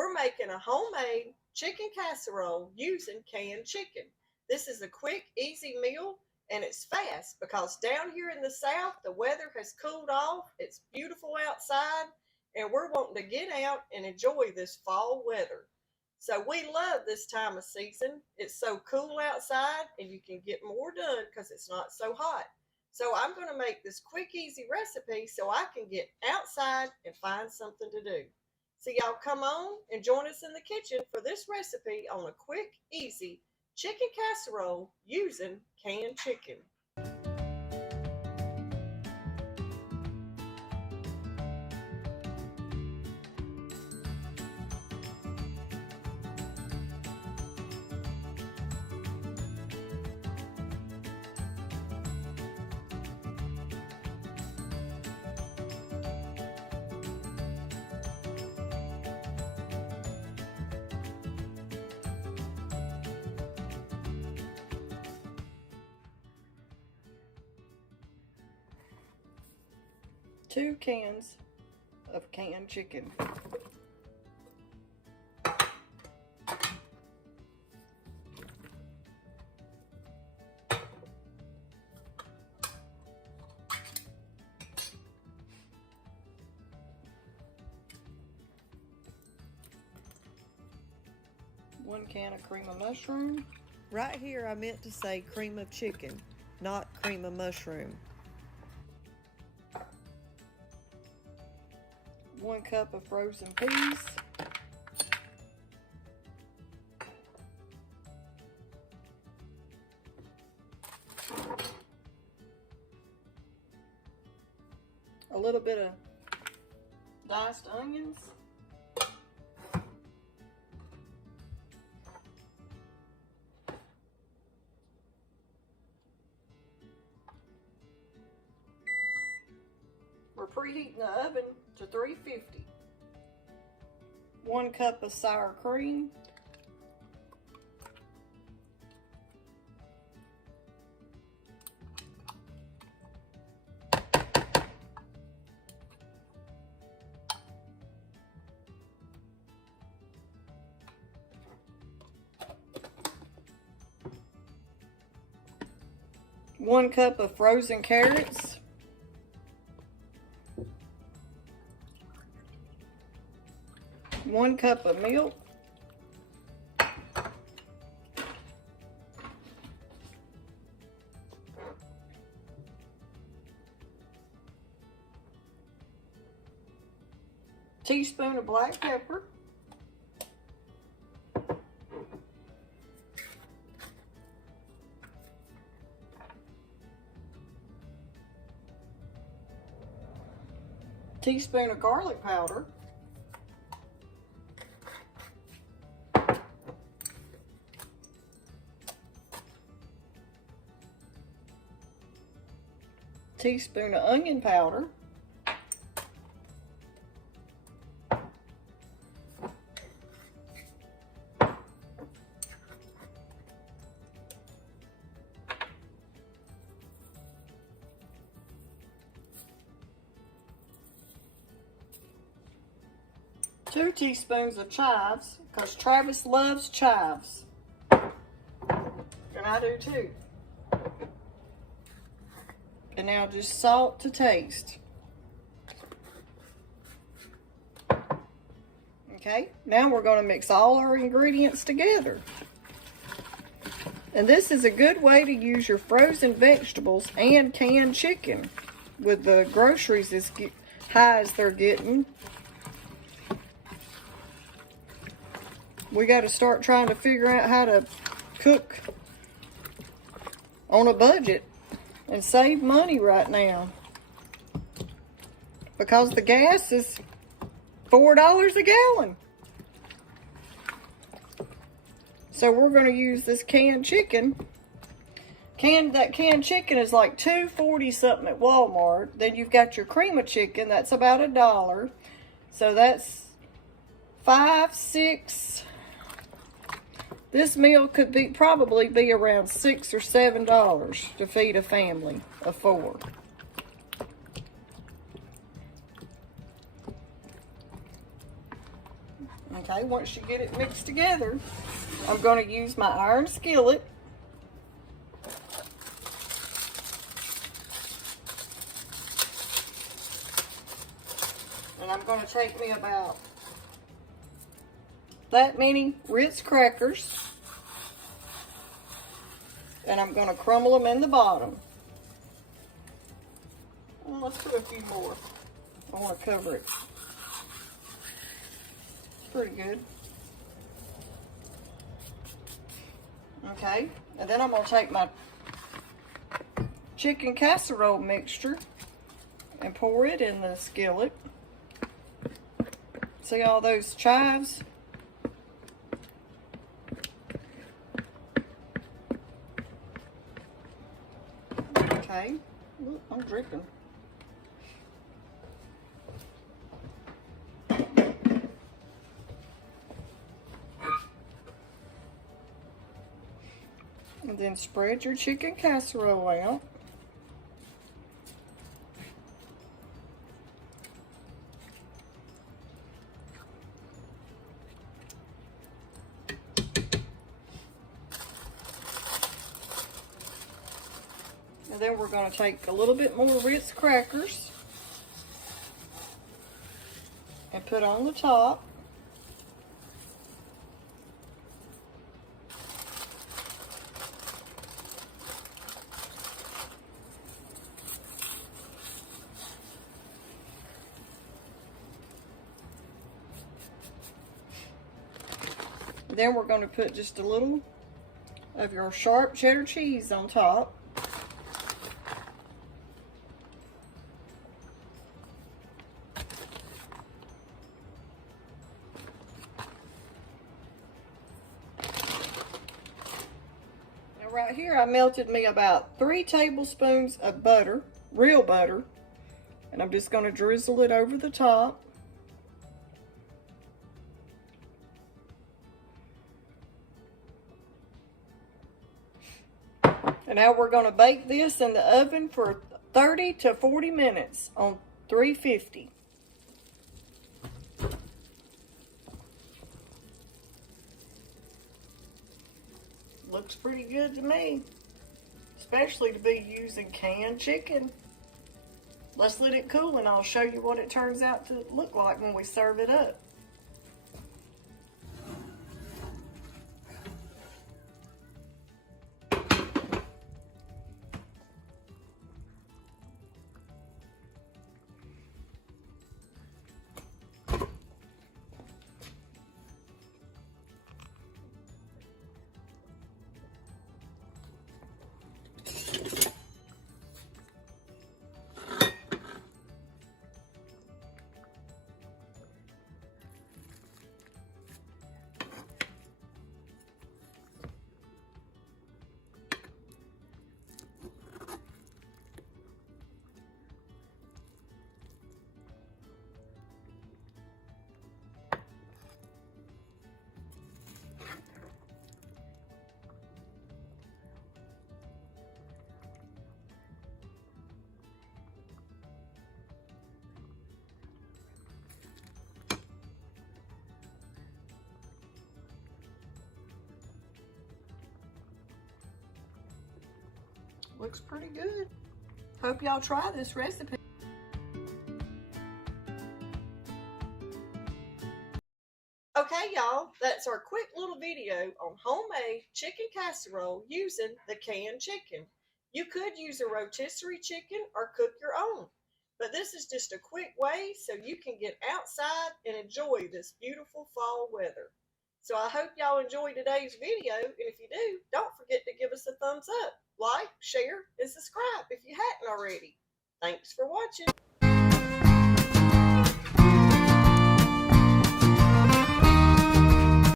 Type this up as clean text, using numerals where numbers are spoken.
We're making a homemade chicken casserole using canned chicken. This is a quick, easy meal, and it's fast because down here in the South, the weather has cooled off. It's beautiful outside, and we're wanting to get out and enjoy this fall weather. So we love this time of season. It's so cool outside, and you can get more done because it's not so hot. So I'm going to make this quick, easy recipe so I can get outside and find something to do. So y'all come on and join us in the kitchen for this recipe on a quick, easy chicken casserole using canned chicken. 2 cans of canned chicken. One can of cream of mushroom. Right here I meant to say cream of chicken, not cream of mushroom. 1 cup of frozen peas. A little bit of diced onions. We're preheating the oven to 350. 1 cup of sour cream. One cup of frozen carrots. 1 cup of milk. Teaspoon of black pepper. Teaspoon of garlic powder. Teaspoon of onion powder. Two teaspoons of chives, because Travis loves chives. And I do too. And now just salt to taste. Okay, now we're going to mix all our ingredients together. And this is a good way to use your frozen vegetables and canned chicken with the groceries as high as they're getting. We got to start trying to figure out how to cook on a budget and save money right now, because the gas is $4 a gallon. So we're going to use this canned chicken. That canned chicken is like $2.40 something at Walmart. Then you've got your cream of chicken, that's about $1. So that's 5, 6. This meal could probably be around $6 or $7 to feed a family of 4. Okay, once you get it mixed together, I'm going to use my iron skillet. And I'm going to take me about that many Ritz crackers. And I'm going to crumble them in the bottom. Well, let's put a few more. I want to cover it. It's pretty good. Okay, and then I'm going to take my chicken casserole mixture and pour it in the skillet. See all those chives? Okay, ooh, I'm dripping. And then spread your chicken casserole out. And then we're going to take a little bit more Ritz crackers and put on the top. Then we're going to put just a little of your sharp cheddar cheese on top. Now right here I melted me about 3 tablespoons of butter, real butter, and I'm just going to drizzle it over the top. And now we're going to bake this in the oven for 30 to 40 minutes on 350. Looks pretty good to me, especially to be using canned chicken. Let's let it cool and I'll show you what it turns out to look like when we serve it up. Looks pretty good. Hope y'all try this recipe. Okay, y'all, that's our quick little video on homemade chicken casserole using the canned chicken. You could use a rotisserie chicken or cook your own, but this is just a quick way so you can get outside and enjoy this beautiful fall weather. So I hope y'all enjoyed today's video, and if you do, don't forget to give us a thumbs up, like, share, and subscribe if you hadn't already. Thanks for watching.